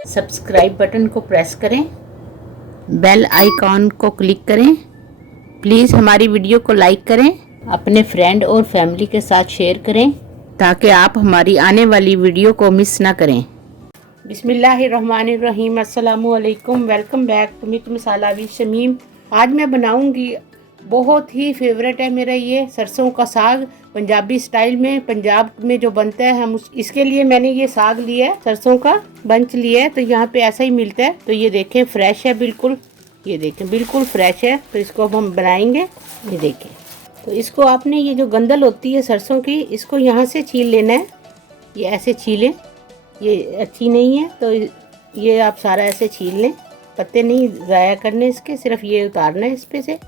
Subscribe button को press करें, bell icon को क्लिक करें। प्लीज़ हमारी वीडियो को लाइक करें, अपने फ्रेंड और फैमिली के साथ शेयर करें ताकि आप हमारी आने वाली वीडियो को मिस ना करें। बिस्मिल्लाहिर्रहमानिर्रहीम, अस्सलामुअलैकुम। Welcome back to meet masala with Shamim. आज मैं बनाऊंगी, बहुत ही फेवरेट है मेरा ये सरसों का साग, पंजाबी स्टाइल में, पंजाब में जो बनता है हम इसके लिए मैंने ये साग लिया है, सरसों का बंच लिया है। तो यहाँ पे ऐसा ही मिलता है। तो ये देखें, फ्रेश है बिल्कुल, ये देखें बिल्कुल फ्रेश है। तो इसको अब हम बनाएंगे। ये देखें, तो इसको आपने ये जो गंदल होती है सरसों की, इसको यहाँ से छील लेना है। ये ऐसे छीलें, ये अच्छी नहीं है तो ये आप सारा ऐसे छील लें। पत्ते नहीं ज़ाया करने इसके, सिर्फ ये उतारना है इस पे से,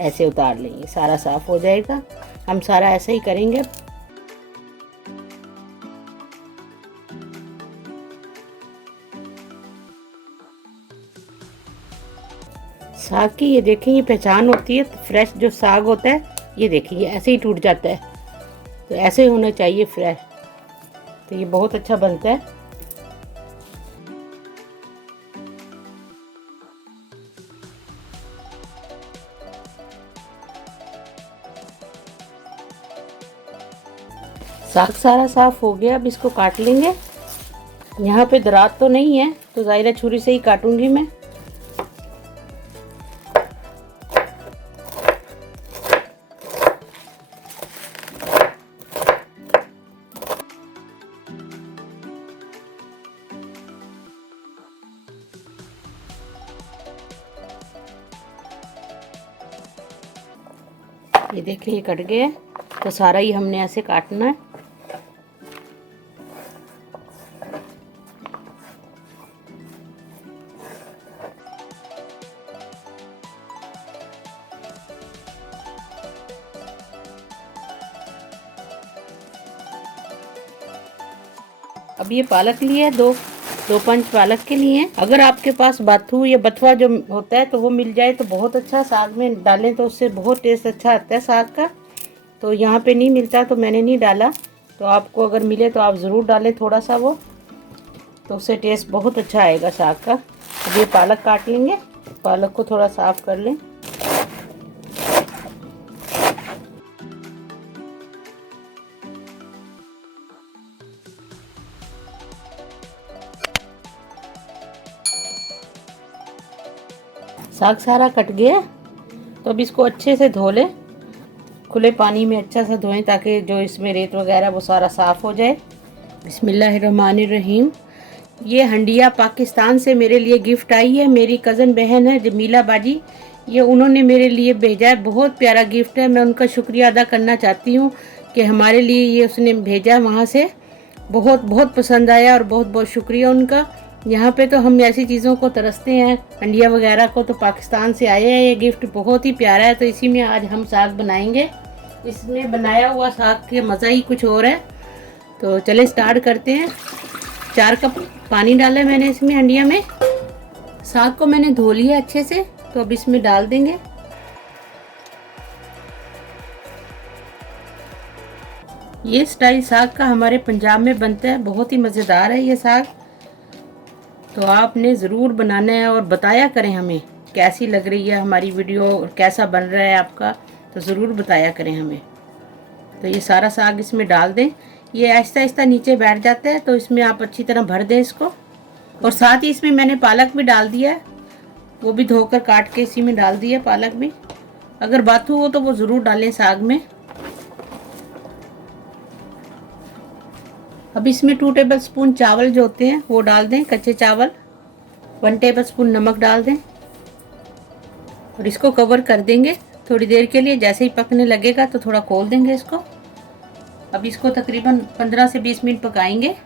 ऐसे उतार लेंगे, सारा साफ हो जाएगा। हम सारा ऐसे ही करेंगे। साग की ये देखें, ये पहचान होती है फ्रेश जो साग होता है। ये देखिए ऐसे ही टूट जाता है, तो ऐसे होना चाहिए फ्रेश। तो ये बहुत अच्छा बनता है। साग सारा साफ हो गया। अब इसको काट लेंगे। यहाँ पे दरार तो नहीं है तो ज़ाहिर छुरी से ही काटूंगी मैं। ये देखिए, ये कट गया। तो सारा ही हमने ऐसे काटना है। अब ये पालक लिए दो पंच पालक के लिए। अगर आपके पास बाथू या बथुआ जो होता है तो वो मिल जाए तो बहुत अच्छा, साग में डालें तो उससे बहुत टेस्ट अच्छा आता है साग का। तो यहाँ पे नहीं मिलता तो मैंने नहीं डाला। तो आपको अगर मिले तो आप ज़रूर डालें थोड़ा सा वो, तो उससे टेस्ट बहुत अच्छा आएगा साग का। अब ये पालक काट लेंगे। पालक को थोड़ा साफ कर लें। साग सारा कट गया। तो अब इसको अच्छे से धो लें, खुले पानी में अच्छा सा धोएं ताकि जो इसमें रेत वगैरह वो सारा साफ़ हो जाए। बिस्मिल्लाहिर्रहमानिर्रहीम। ये हंडिया पाकिस्तान से मेरे लिए गिफ्ट आई है। मेरी कज़न बहन है जमीला बाजी, ये उन्होंने मेरे लिए भेजा है। बहुत प्यारा गिफ्ट है। मैं उनका शुक्रिया अदा करना चाहती हूँ कि हमारे लिए ये उसने भेजा वहाँ से। बहुत बहुत पसंद आया और बहुत बहुत शुक्रिया उनका। यहाँ पे तो हम ऐसी चीज़ों को तरसते हैं, हंडिया वगैरह को, तो पाकिस्तान से आया है ये गिफ्ट, बहुत ही प्यारा है। तो इसी में आज हम साग बनाएंगे। इसमें बनाया हुआ साग के मज़ा ही कुछ और है। तो चले स्टार्ट करते हैं। 4 कप पानी डाला है मैंने इसमें हंडिया में। साग को मैंने धो लिया अच्छे से, तो अब इसमें डाल देंगे। ये स्टाइल साग का हमारे पंजाब में बनता है, बहुत ही मज़ेदार है ये साग। तो आपने ज़रूर बनाना है और बताया करें हमें कैसी लग रही है हमारी वीडियो और कैसा बन रहा है आपका, तो ज़रूर बताया करें हमें। तो ये सारा साग इसमें डाल दें। ये आहिस्ता आहिस्ता नीचे बैठ जाता है, तो इसमें आप अच्छी तरह भर दें इसको। और साथ ही इसमें मैंने पालक भी डाल दिया है, वो भी धोकर काट के इसी में डाल दिया पालक भी। अगर बाथू हो तो वो ज़रूर डालें साग में। अब इसमें 2 टेबल स्पून चावल जो होते हैं वो डाल दें, कच्चे चावल। 1 टेबल स्पून नमक डाल दें और इसको कवर कर देंगे थोड़ी देर के लिए। जैसे ही पकने लगेगा तो थोड़ा खोल देंगे इसको। अब इसको तकरीबन 15 से 20 मिनट पकाएंगे।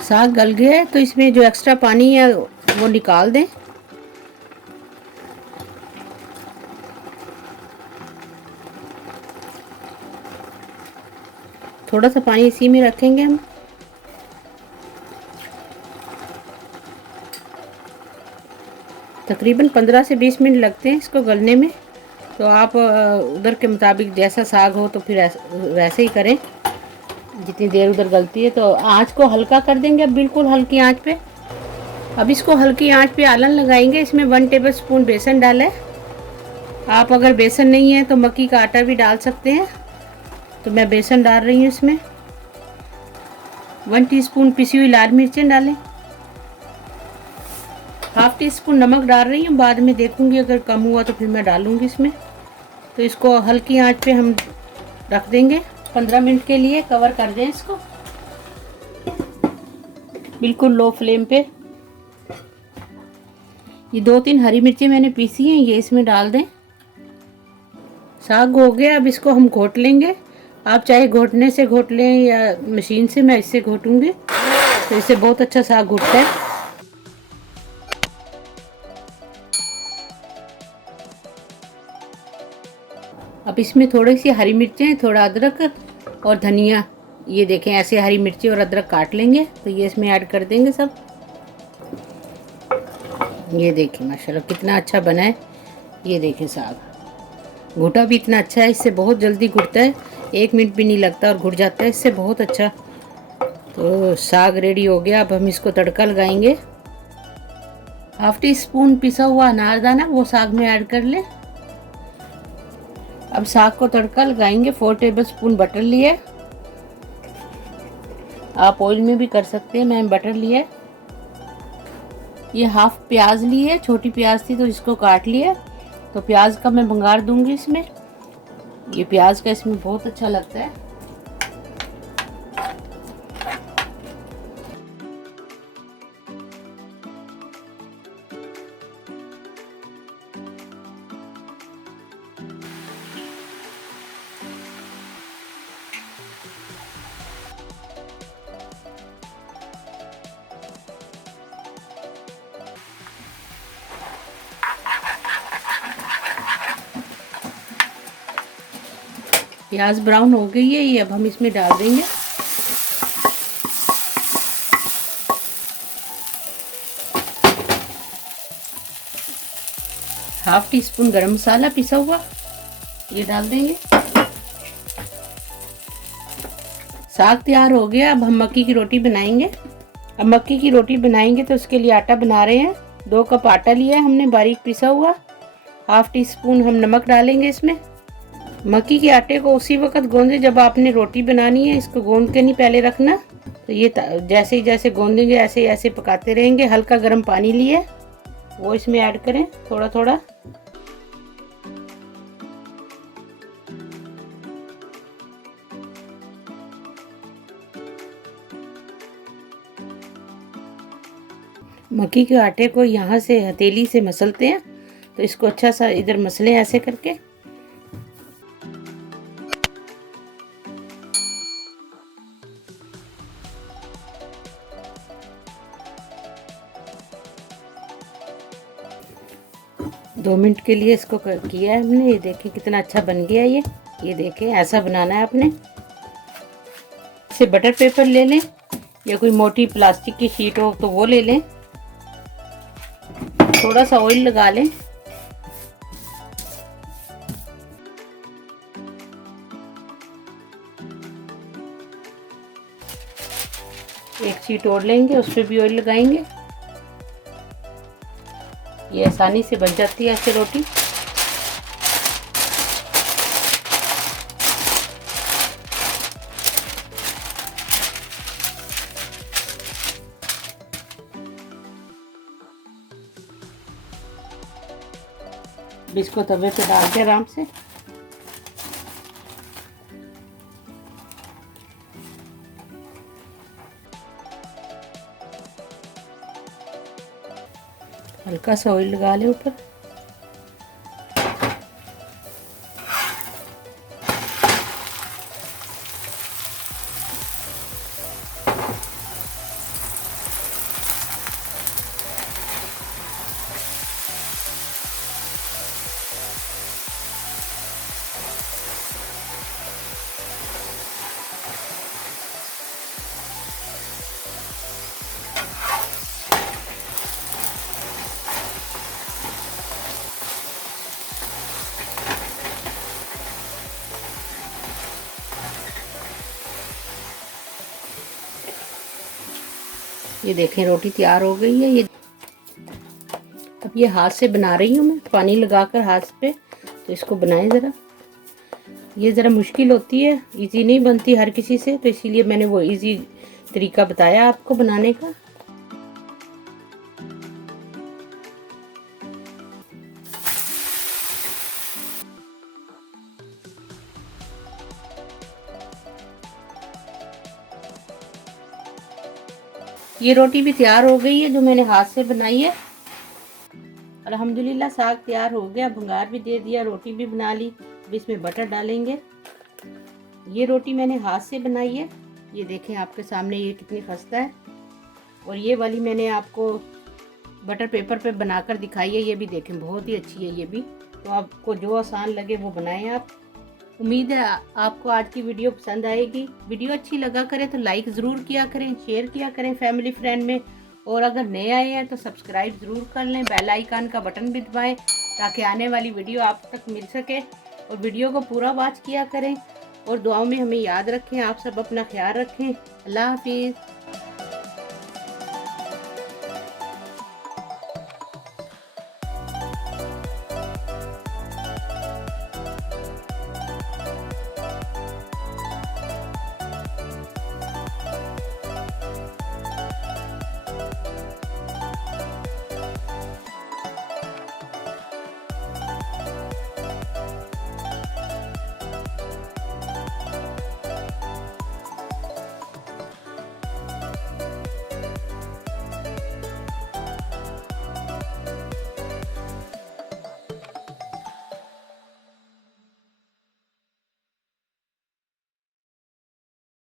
साग गल गया है तो इसमें जो एक्स्ट्रा पानी है वो निकाल दें। थोड़ा सा पानी इसी में रखेंगे हम। तकरीबन 15 से 20 मिनट लगते हैं इसको गलने में। तो आप उधर के मुताबिक जैसा साग हो तो फिर वैसे ही करें, जितनी देर उधर गलती है। तो आँच को हल्का कर देंगे अब, बिल्कुल हल्की आँच पे। अब इसको हल्की आंच पे आलन लगाएंगे। इसमें 1 टेबलस्पून बेसन डाला है। आप अगर बेसन नहीं है तो मक्की का आटा भी डाल सकते हैं। तो मैं बेसन डाल रही हूँ इसमें। 1 टीस्पून पिसी हुई लाल मिर्चें डालें। हाफ टी स्पून नमक डाल रही हूँ, बाद में देखूंगी अगर कम हुआ तो फिर मैं डालूंगी इसमें। तो इसको हल्की आंच पे हम रख देंगे 15 मिनट के लिए। कवर कर दें इसको बिल्कुल लो फ्लेम पे। ये 2-3 हरी मिर्ची मैंने पीसी हैं, ये इसमें डाल दें। साग हो गया, अब इसको हम घोट लेंगे। आप चाहे घोटने से घोट लें या मशीन से, मैं इससे घोटूंगी तो इससे बहुत अच्छा साग घुटता है। अब इसमें थोड़ी सी हरी मिर्चें, थोड़ा अदरक और धनिया, ये देखें ऐसे हरी मिर्ची और अदरक काट लेंगे तो ये इसमें ऐड कर देंगे सब। ये देखें माशाल्लाह कितना अच्छा बना है। ये देखें साग घुटा भी इतना अच्छा है, इससे बहुत जल्दी घुटता है, 1 मिनट भी नहीं लगता और घुट जाता है इससे बहुत अच्छा। तो साग रेडी हो गया। अब हम इसको तड़का लगाएंगे। हाफ टी स्पून पिसा हुआ अनारदाना वो साग में ऐड कर लें। अब साग को तड़का लगाएंगे। 4 टेबलस्पून बटर लिया है, आप ऑयल में भी कर सकते हैं, मैं बटर लिया है। ये हाफ प्याज ली है, छोटी प्याज थी तो इसको काट लिया। तो प्याज का मैं भंगार दूंगी इसमें। ये प्याज का इसमें बहुत अच्छा लगता है। प्याज ब्राउन हो गई है, ये अब हम इसमें डाल देंगे। हाफ टी स्पून गरम मसाला पिसा हुआ ये डाल देंगे। साग तैयार हो गया। अब हम मक्की की रोटी बनाएंगे। अब मक्की की रोटी बनाएंगे तो उसके लिए आटा बना रहे हैं। 2 कप आटा लिया है हमने बारीक पिसा हुआ। हाफ टी स्पून हम नमक डालेंगे इसमें। मक्की के आटे को उसी वक्त गूंदें जब आपने रोटी बनानी है, इसको गूंद के नहीं पहले रखना। तो ये जैसे ही जैसे गूंदेंगे ऐसे ऐसे पकाते रहेंगे। हल्का गर्म पानी लिए वो इसमें ऐड करें थोड़ा थोड़ा। मक्की के आटे को यहाँ से हथेली से मसलते हैं, तो इसको अच्छा सा इधर मसलें ऐसे करके। दो मिनट के लिए इसको किया है हमने। ये देखें कितना अच्छा बन गया ये देखें ऐसा बनाना है आपने। इसे बटर पेपर ले लें या कोई मोटी प्लास्टिक की शीट हो तो वो ले लें। थोड़ा सा ऑयल लगा लें। एक शीट और लेंगे, उस पर भी ऑयल लगाएंगे। ये आसानी से बन जाती है ऐसे रोटी। इसको तवे पे डाल के आराम से हल्का सा ऑयल लगा लें ऊपर। ये देखें रोटी तैयार हो गई है। ये अब ये हाथ से बना रही हूँ मैं, पानी लगाकर हाथ पे। तो इसको बनाएं ज़रा। ये ज़रा मुश्किल होती है, इजी नहीं बनती हर किसी से, तो इसीलिए मैंने वो इजी तरीका बताया आपको बनाने का। ये रोटी भी तैयार हो गई है जो मैंने हाथ से बनाई है। अल्हम्दुलिल्लाह साग तैयार हो गया, भंगार भी दे दिया, रोटी भी बना ली। अब इसमें बटर डालेंगे। ये रोटी मैंने हाथ से बनाई है। ये देखें आपके सामने ये कितनी खस्ता है। और ये वाली मैंने आपको बटर पेपर पे बनाकर दिखाई है। ये भी देखें बहुत ही अच्छी है ये भी। तो आपको जो आसान लगे वो बनाएं आप। उम्मीद है आपको आज की वीडियो पसंद आएगी। वीडियो अच्छी लगा करे तो लाइक ज़रूर किया करें, शेयर किया करें फैमिली फ्रेंड में। और अगर नए आए हैं तो सब्सक्राइब ज़रूर कर लें, बेल आइकन का बटन भी दबाएं ताकि आने वाली वीडियो आप तक मिल सके। और वीडियो को पूरा वॉच किया करें और दुआओं में हमें याद रखें। आप सब अपना ख्याल रखें। अल्लाह हाफिज़।